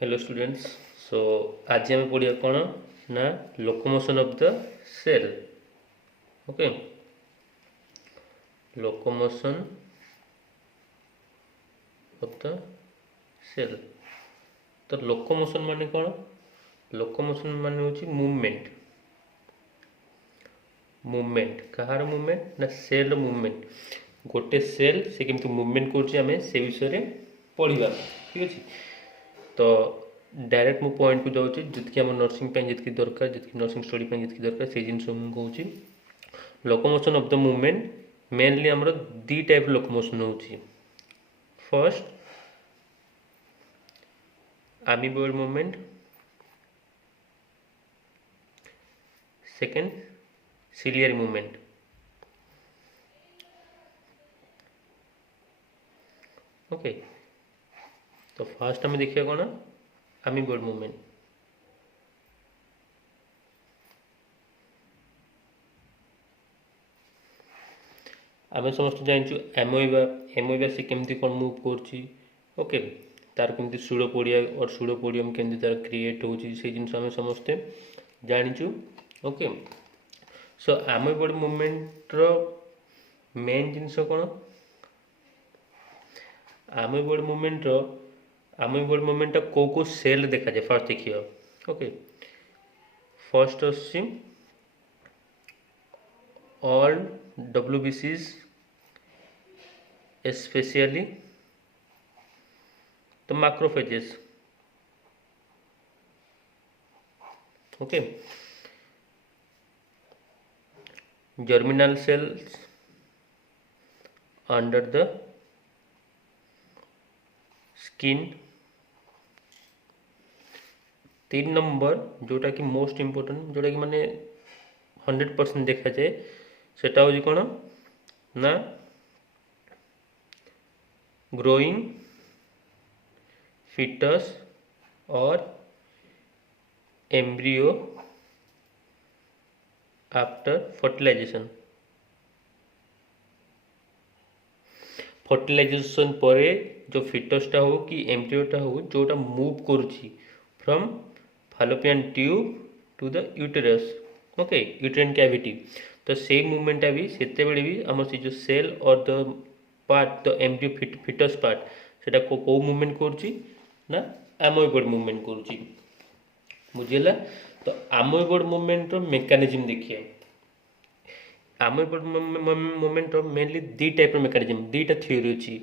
Hello students. सो आज आम पढ़िया कौन ना locomotion of the cell. Okay, locomotion of the cell. तो लोकोमोशन माने कौन? लोकोमोशन माने होची मूवमेंट। मूवमेंट कहार मूवमेंट ना सेल मूवमेंट। गोटे सेल से केमती मूवमेंट करछि आमे से विषय रे पढ़िबा। ठीक अछि। तो डायरेक्ट मु पॉइंट को जाऊँगी जितकी आम नर्सिंग जितकी दरकार जितकी नर्सिंग स्टडी जितकी दरकार से जिन मुझे locomotion of the movement mainly आमर दी टाइप लोकोमोशन होची। First amoeboid movement, second ciliary movement. Okay, तो फास्ट आम देखिए कौन अमीबॉयड मूवमेंट। आम समस्त जानचु एमोइबा से केमती कौन मूव करछि। ओके, तार केमती सूडोपोडिया और सूडोपोडियम केमती तार क्रिएट होछि से जिनस आम समस्ते जानिचु। ओके, सो अमीबॉयड मूवमेंट रो मेन जिनस कौन? अमीबॉयड मूवमेंट को सेल देखा जाए फास्ट देखिए। ओके, फर्स्ट अच्छी ऑल WBCs स्पेशली तो macrophages. Okay, germinal cells under the skin. 3 number जोटा कि मोस्ट इम्पोर्टेंट जोटा कि माने 100% देखा जाए सेटा हो कौन ना ग्रोइंग फिटस और एम्ब्रियो आफ्टर फर्टिलाइजेशन। फर्टिलाइजेशन पर जो फिटसटा हो कि एम्ब्रियोटा हो जोटा मूव करुच्ची from fallopian tube to the uterus. Okay, uterine cavity. तो से मूवमेंटा भी सेते बेले भी आम से जो सेल और the part the embryo foetus part सेटा को मूवमेंट करुच्ची ना अमीबॉयड मूवमेंट करुच्ची। बुझीला? तो अमीबॉयड मूवमेंट रो मेकानिज्म देखिए। अमीबॉयड मूवमेंट रो मेनली दी टाइप रो मेकानिज्म दीटा थ्योरी अछि।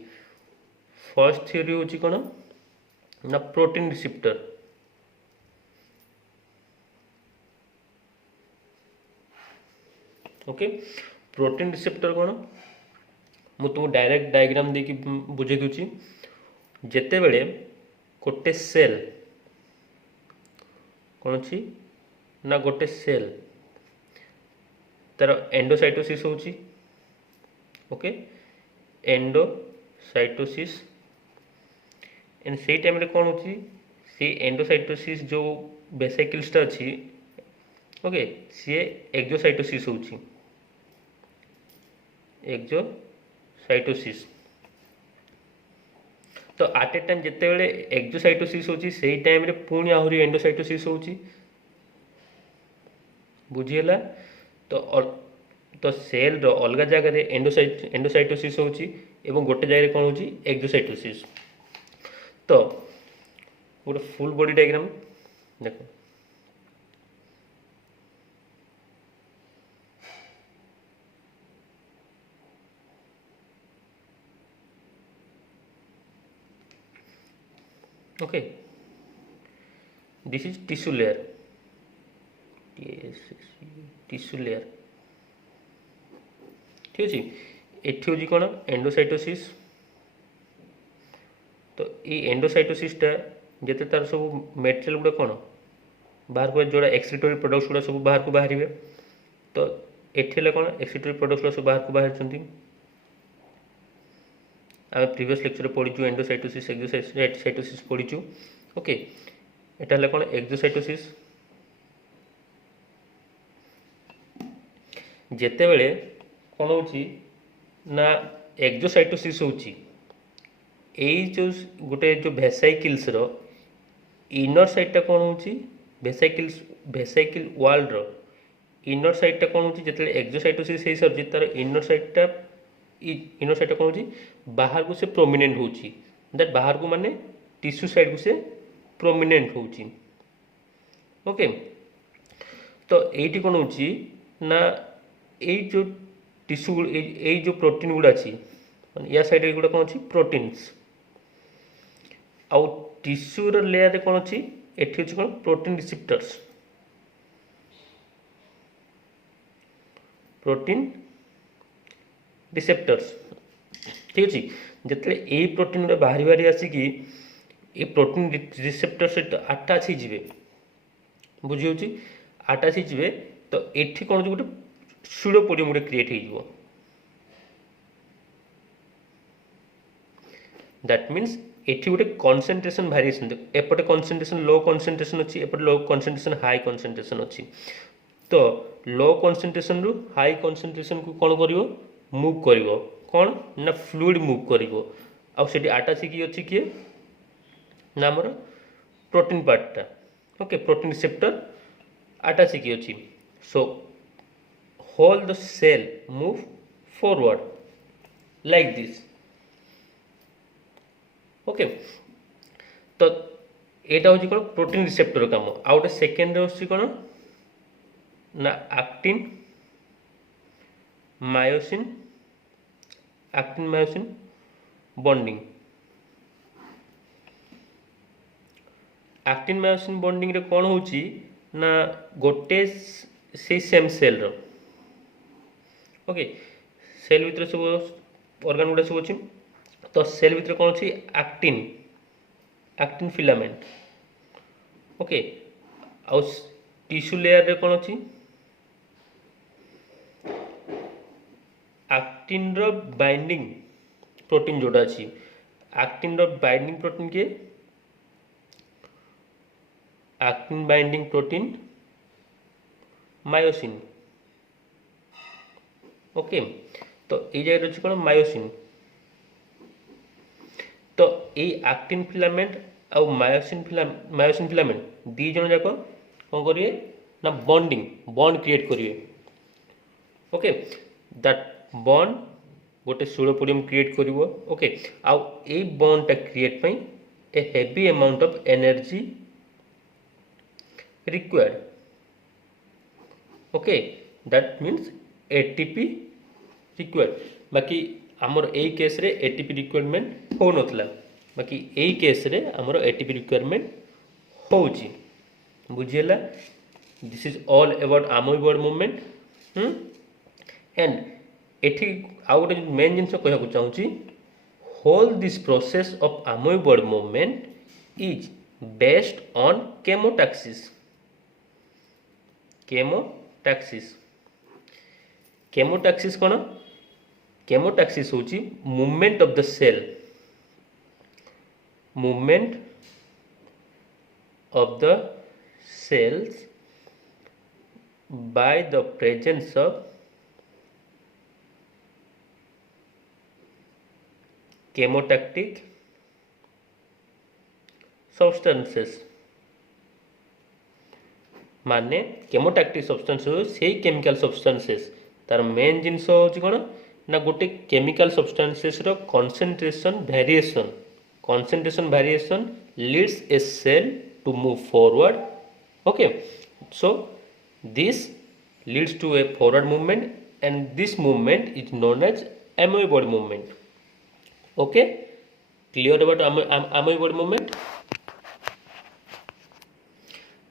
फर्स्ट थ्योरी होची कोन ना protein receptor. Okay, protein receptor कोन मु तुम डायरेक्ट डायग्राम देखि बुझे दूची। जेते बेले गोटे सेल कौन छी ना गोटे सेल तार एंडोसाइटोसिस होची। ओके, एंडोसाइटोसिस एंड से टाइम रे कौन होची से एंडोसाइटोसिस जो वेसिकल्सटा अछि। ओके, सी एक्सोसाइटोसिस होची। एक्सोसाइटोसिस तो आट ए टाइम जिते बेले एक्सोसाइटोसिस होची से टाइम रे पुणी आहुरी एंडोसाइटोसिस होची। बुझीला? तो सेल रो अलग जगह रे एंडोसाइटोसिस होची एवं गोटे जगह कौन होची एक्सोसाइटोसिस। तो गोटे फुल बॉडी डायग्राम देखो। Okay, this is tissue layer. Tissue layer ठीक अच्छे। एठी होची कौन एंडोसाइटोसिस। तो ये एंडोसाइटोसिसटा जिते तार सब मेटेरियल गुड़ा कौन बाहर को जोड़ा एक्सक्रीटरी प्रोडक्ट्स गुड़ा सब बाहर को बाहर। तो एठी कौन एक्सक्रीटरी प्रोडक्ट्स गुड़ा सब बाहर को बाहर। आम प्रीवियस लेक्चर पढ़ीचु एंडोसाइटोसिस एक्सोसाइटोसिस पढ़ीचु। ओके, एटा कौन एक्सोसाइटोसिस। जेते बेले कौन होची ना एक्सोसाइटोसिस होची एई जो गोटे जो वेसाइकल्स रो इनर साइडटा कौन होची वेसाइकिल वाल रो इनर साइडटा कौन होची जेतले एक्सोसाइटोसिस हे सरजी तार इनर साइडटा कौन होची बाहर को से प्रोमिनेंट होची दैट बाहर को माने टिश्यू साइड को से प्रोमिनेंट होची ओके। तो एटी कौन होची ना ए जो टिश्यू ए जो प्रोटीन गुड़ा अच्छी या साइड गुड़ा कौन अच्छी प्रोटीन्स आउ टिश्यू लेयर रे कौन अच्छी एठी होची कौन प्रोटीन रिसेप्टर्स ठीक अच्छे जिते यही प्रोटीन गुड़ा बाहरी बाहरी आसिकी ये प्रोटीन रिसेप्टर सहित आटाच हो बुझी होची आटाच हो तो एठी कौन गोटे स्यूडोपोडियम गोटे क्रिएट हो दैट मीन्स एठी गोटे कंसंट्रेशन वेरिएशन एपटे कंसंट्रेशन लो कंसंट्रेशन अच्छी एपटे लो कंसंट्रेशन हाई कंसंट्रेशन अच्छी तो लो कंसंट्रेशन रु हाई कंसंट्रेशन को कौन करिवो मूव करिवो कौन ना फ्लूइड मूव करिवो आउ सेठी आटाच की अच्छी किए ना हमर प्रोटीन पार्टटा ओके प्रोटीन रिसेप्टर आटाच की अच्छी so whole the cell move forward like this okay. तो एटा हूँ कौन प्रोटीन रिसेप्टर काम आउ गोटे सेकेंड हूँ कौन ना actin myosin bonding actin myosin bonding रे कौन होची ना गोटे से same cell row okay cell भीतर सब ऑर्गन गुड़ा सब अच्छी तो सेल भीतर कौन अच्छी एक्टिन फिलामेंट ओके आउ टिश्यू लेयर रे कौन अच्छी एक्टिन रो बाइंडिंग प्रोटीन जोड़ा अच्छी एक्टिन रो बाइंडिंग प्रोटीन के actin binding protein myosin okay तो ये जगह अच्छी कौन मायोसिन तो ये एक्टिन फिलामेंट आउ मायोसिन फिलामेंट दी जन जाक कौन करिए ना बॉन्ड क्रिएट करिए ओके दैट बॉन्ड गोटे स्यूडोपोडियम क्रिएट करिवो ओके आउ ए बॉन्डटा क्रिएट पई a heavy amount of energy required okay that means ATP required बाकी आमर ए केस रे एटीपी रिक्वायरमेंट हो नथला बाकी ए केस रे आमर एटीपी रिक्वायरमेंट होची बुझिएला this is all about amoeboid movement and एठी आउ गोटे मेन जिनस कहना चाहूँगी whole this process of amoeboid movement is based on chemotaxis कौन केमोटैक्सिस होची movement of the cell cells by the presence of chemotactic substances माने केमोटैक्टिक सब्सटेंस से केमिकल सब्सटेंसेस तार मेन जिनस होची कोन ना गोटे केमिकल सब्सटेंसेस रो concentration variation leads a cell to move forward okay so this leads to a forward movement and this movement is known as amoeboid movement okay clear about amoeboid movement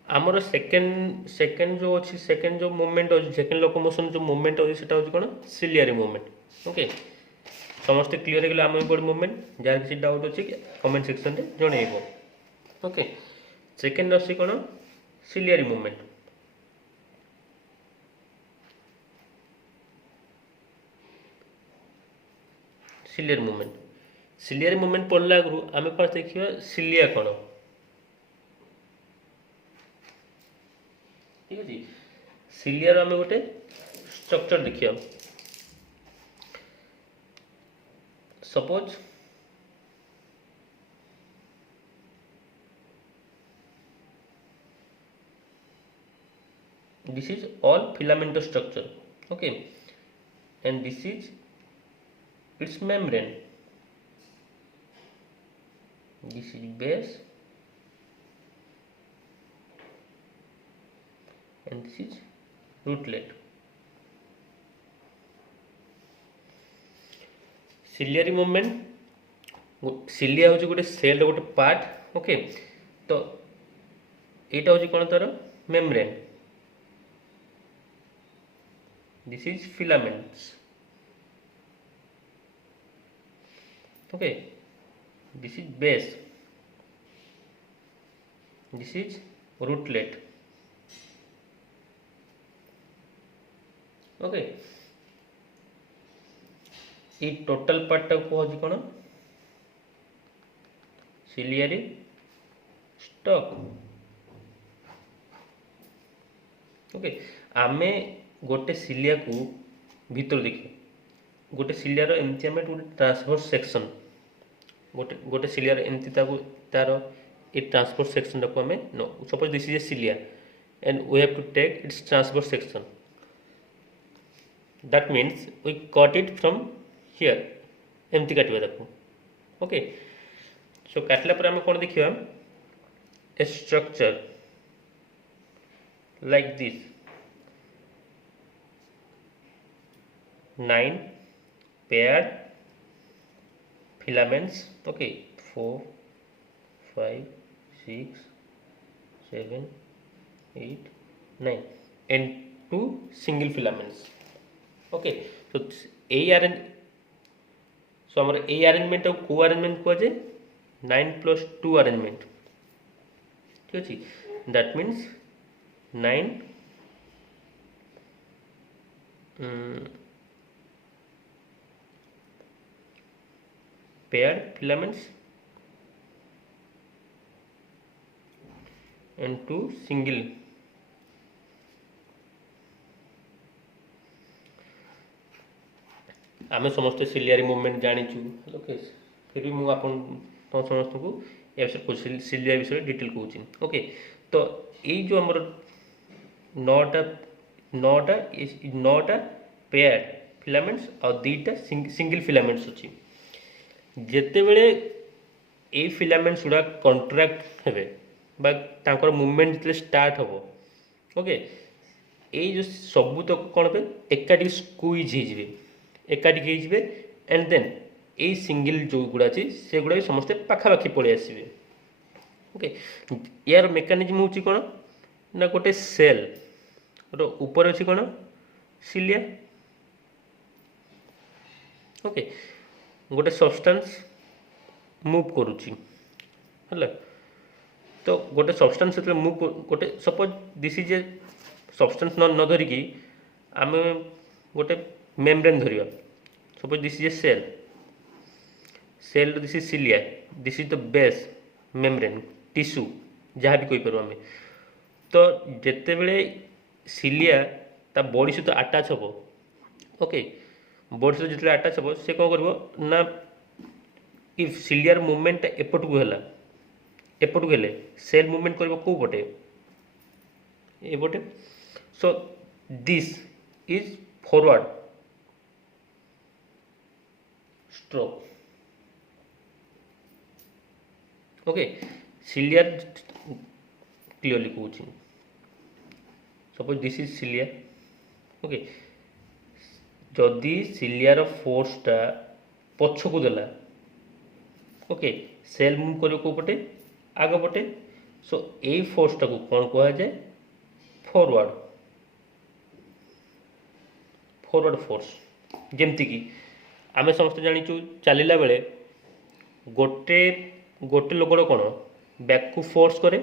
आमर second जो अच्छी second जो movement अच्छी second locomotion जो movement अच्छी सेटा होची कोन ciliary movement okay समस्ते क्लियर हो गला अमोइबॉड मूवमेंट जार किसी डाउट अच्छे कमेंट सेक्शन रे जणेइबो ओके सेकेंड अच्छी कोन सिलियरी मूवमेंट सिलियरी मूवमेंट पढ़ला आगु आम पास देखिए सिलिया कौन ठीक है सिलियार आम गोटे स्ट्रक्चर देखिए suppose this is all filamentous structure. Okay, and this is its membrane. This is base and this is rootlet. Ciliary movement, cilia होची गोटे सेल गोटे पार्ट. ओके, तो एटा होची कोन तार membrane. This is filaments. Okay, this is base, this is rootlet. Okay, ये total part को हजी कौन सिलियरी स्टॉक. ओके, आमे गोटे सिलिया को भीतर देखिए. गोटे सिलियार एमती आम गोटे ट्रांसफर सेक्शन, गोटे सिलियार एमती तार ये ट्रांसफर सेक्शन को आम नो. Suppose this is a cilia and we have to take its transfer section. That means we cut it from here. एमती काटिबा ताको. ओके, सो काटला पर आम कौन देखिए ए structure like this 9 paired filaments. Okay, 4 5 6 7 8 9 and 2 single filaments. Okay, so a आमर ए arrangement को अरेंजमेंट कह जाए 9 + 2 अरेंजमेंट. ठीक अच्छे, that means 9 paired filaments and 2 single. आम समस्त सिलियरी मूवमेंट जानीचु. ओके, फिर भी मुझे समस्त को विषय सिलिया विषय डिटेल कहूँ. ओके, तो ये जो आमर 9टा पेयर फिलामेंट्स और 2टा सिंगल फिलामेंट्स अच्छी. जिते बड़े ये फिलामेंट्स गुड़ा कंट्राक्ट हे तांकर मूवमेंट जो स्टार्ट हम. ओके, ये जो सबू तक कौन पे एकाठी स्क्वीज हो एकाठी एंड देन ये सिंगल जो गुड़ा अच्छी से गुड़ा समस्ते पाखापाखि पलि आसवे. ओके, यार मेकानिजम हूँ कौन ना गोटे सेल ऊपर अच्छी कौन सिलिया. ओके, गोटे सब्सटेंस मूव करुच्ची है. तो गोटे सब्सटेंस से मूव गोटे suppose this is a substance न धरिकी आम गोटे मेम्ब्रेन धरिया. Suppose this is a cell this is cilia, this is the base membrane tissue जहाँ भी कहीपर आम. तो जिते बड़े सिलिया ता बॉडी सहित आटाच हम. ओके, बॉडी सहित जो आटाच हम से कौन कर ना इफ सिलियार मूवमेंट एपट को है एपट को सेल मूवमेंट कर कौ पटे एपटे. So this is forward stroke. Okay, सिलियर क्लियरली कहूँ. Suppose this is cilia. Okay, जदि सिलियार फोर्सटा पछ को देला. ओके, सेल मूव कर कौ पटे आग पटे. सो ये फोर्सटा को कौन कह जाए फॉरवर्ड फोर्स. जमती कि आम समस्त जाचु चलला बेले गोटे गोटे लोकर कौन बैक को फोर्स करे.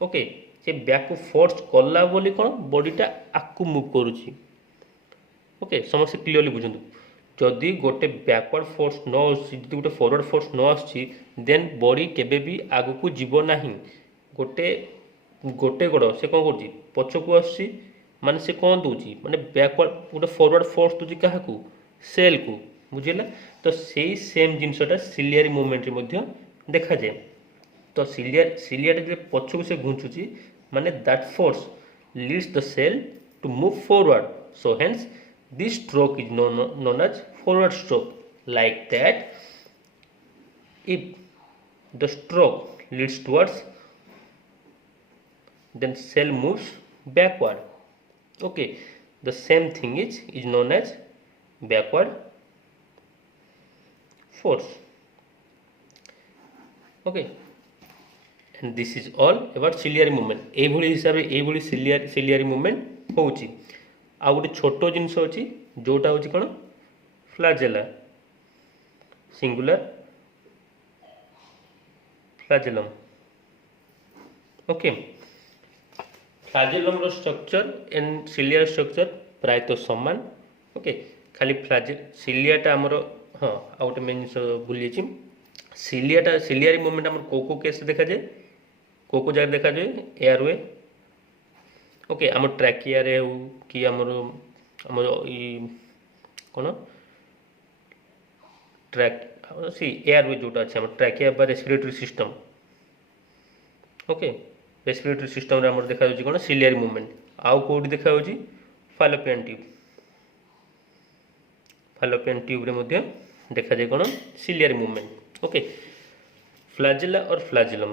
ओके, से बैक को फोर्स कला बोली कौन बॉडीटा आकु मूव करुच्ची. ओके, समस्त क्लियरली बुझु. जदि गोटे बैकवर्ड फोर्स न आसि गोटे फॉरवर्ड फोर्स न आसि देन बॉडी केबे भी आग को जीव ना. गोटे गोटे गोड़ से कौन कर पछ को आसि माने से कौन दूची माने बैकवर्ड गोटे फॉरवर्ड फोर्स दूची क्या सेल को. बुझेगा, तो से सेम जिनसटा सिलियरी मूवमेंट रे देखा जाए. तो सिलिया जो पछ को से घुंचुची माने that force leads the cell to move forward. So hence this stroke is known as forward stroke. Like that, if the stroke leads towards, then cell moves backward. Okay, the same thing is known as backward force. Okay, and this is all about ciliary movement. এইভଳି হিসাবে এইভଳି ciliary movement হଉଛି। ଆଉ ଗୋଟେ ଛୋଟ ଜିନିଷ ଅଛି ଯୋଉଟା ହେଉଛି କ'ଣ, flagella, singular flagellum। Okay, flagellum रो स्ट्रक्चर एंड सिलियर स्ट्रक्चर प्रायतः समान। ओके, खाली सिलियाटा आमर, हाँ आ गोटे मेन जिन भूल जाइए, सिलियाटा सिलियारी मूवमेंट आम को केस देखा जाए, को जगह देखा जाए, एयरवे। ओके, आम ट्रैकिया रे हो कि आमर आमर कौन ट्रैक सी एयरवे जोटा अच्छे आम ट्रैकिया बा respiratory system. Okay, respiratory system आम देखा कौन सिलियारी मूवमेंट। आउ कौटी देखा फालोपियन ट्यूब, फालोपियन ट्यूब रे मध्य देखा जाए कौन सिलियारी मूवमेंट। ओके, फ्लाजेला और फ्लाजेलम,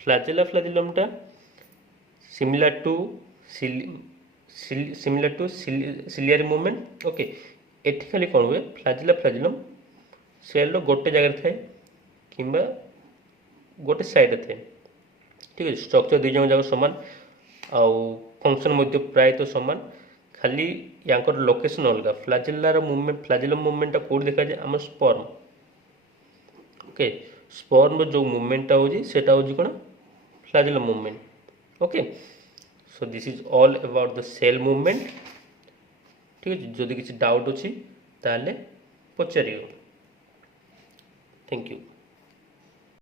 फ्लाजेला फ्लाजेलमटा similar to ciliary movement. Okay, एठी खाली कौन हुए फ्लाजेला फ्लाजेलम सेल गोटे जगह थाए कि गोटे साइड थाए। ठीक है, स्ट्रक्चर दुई जन जाक सामान, आउ फंक्शन मध्य प्रायतः सामान, खाली यांकर लोकेशन अलग। फ्लाजेलार मूवमेंट, फ्लाजेलम मूवमेंटा कौट देखा जाए आम स्पर्म। ओके, स्पर्म जो मूवमेंटा होटा हूँ कौन flagellum movement. Okay, so this is all about the cell movement. ठीक है, जदि किसी डाउट अच्छी ताले पचार। Thank you.